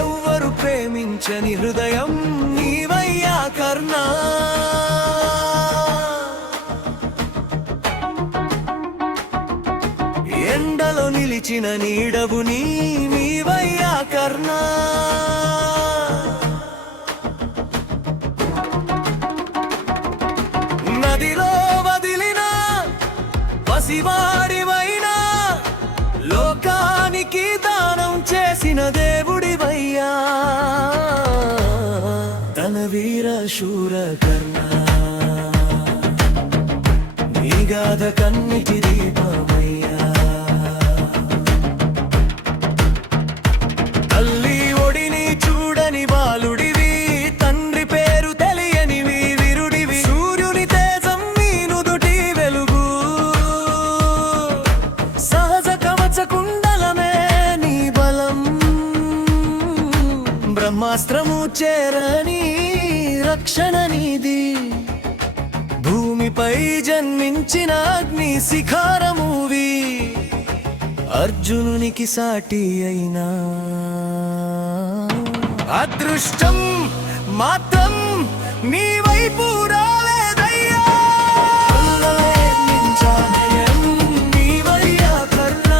ఎవ్వరు ప్రేమించని హృదయం నీవయ్యా కర్ణ. ఎండలో నిలిచిన నీడవు నీవయ్యా కర్ణ. నదిలో వదిలిన పసివాడివైనా లోకానికి దానం చేసిన దేవుడివయ్యా. తన వీర శూర కర్ణ నీ గాథ కన్నిటి దీపమయ్యా. తల్లి ఒడిని చూడని బాలుడివి, తండ్రి పేరు తెలియనివి విరుడివి. సూర్యుని తేజం నీ నుదుటి వెలుగు, సహజ కవచ కుండలమే నీ బలం. బ్రహ్మాస్త్రము చేరని రక్షణ నీది, భూమిపై జన్మించిన అగ్ని శిఖారమువి. అర్జునునికి సాటి అయినా అదృష్టం మాత్రం నీ వైపు రాలేదయ్యా. నీవయ్యా కర్ణ,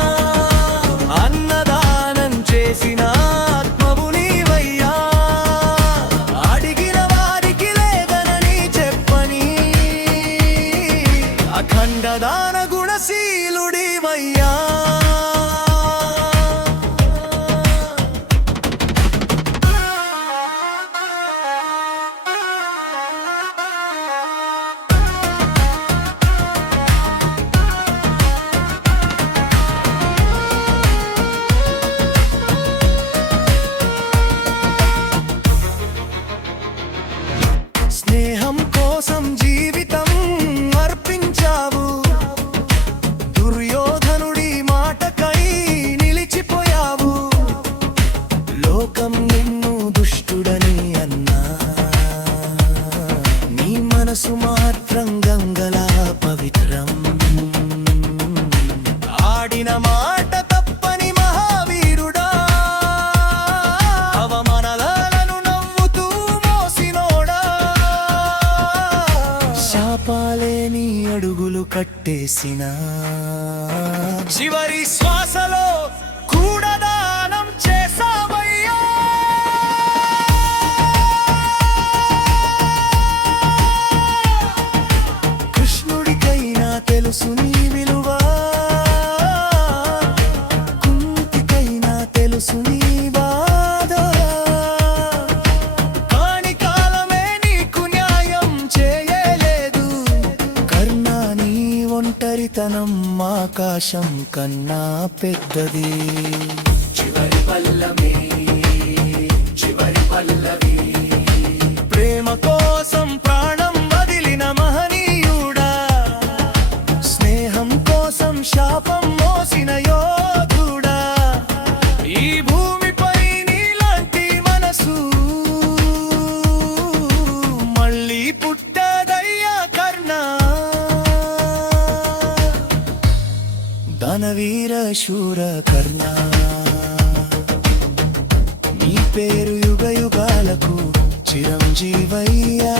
అన్నదానం చేసిన ఆత్మవు నీవయ్యా. అడిగిన వారికి లేదనని చెప్పని అఖండ దాన గుణశీలుడివయ్యా. స్నేహం కోసం జీవితం అర్పించావు, దుర్యోధనుడి మాటకై నిలిచిపోయావు. లోకం నిన్ను దుష్టుడని అన్నా, నీ మనసు మాత్రం గంగలా పవిత్రం. ఆడిన మాట తప్పని మహావీరుడా, అవమానాలను నవ్వుతూ మోసినోడా. శాపాలే నీ అడుగులు కట్టేసిన చివరి శ్వాసలో కూడా దానం చేసావయ్యా. కృష్ణుడికైనా తెలుసు నీ విలువ, కుంతికైనా తెలుసు నీ బాధ. కాని కాలమే నీకు న్యాయం చేయలేదు. కర్ణ నీ ఒంటరితనం ఆకాశం కన్నా పెద్దది. చివరి పల్లవి, చివరి పల్లవి. ప్రేమ కోసం ప్రాణం వదిలిన మహనీయుడా, స్నేహం కోసం శాపం మోసిన యోధుడా. ఈ భూమిపై నీలాంటి మనసు మళ్ళీ పుట్టదయ్యా కర్ణ. దానవీర శూర కర్ణ, నీ పేరు యుగ యుగాలకు చిరంజీవయ్యా.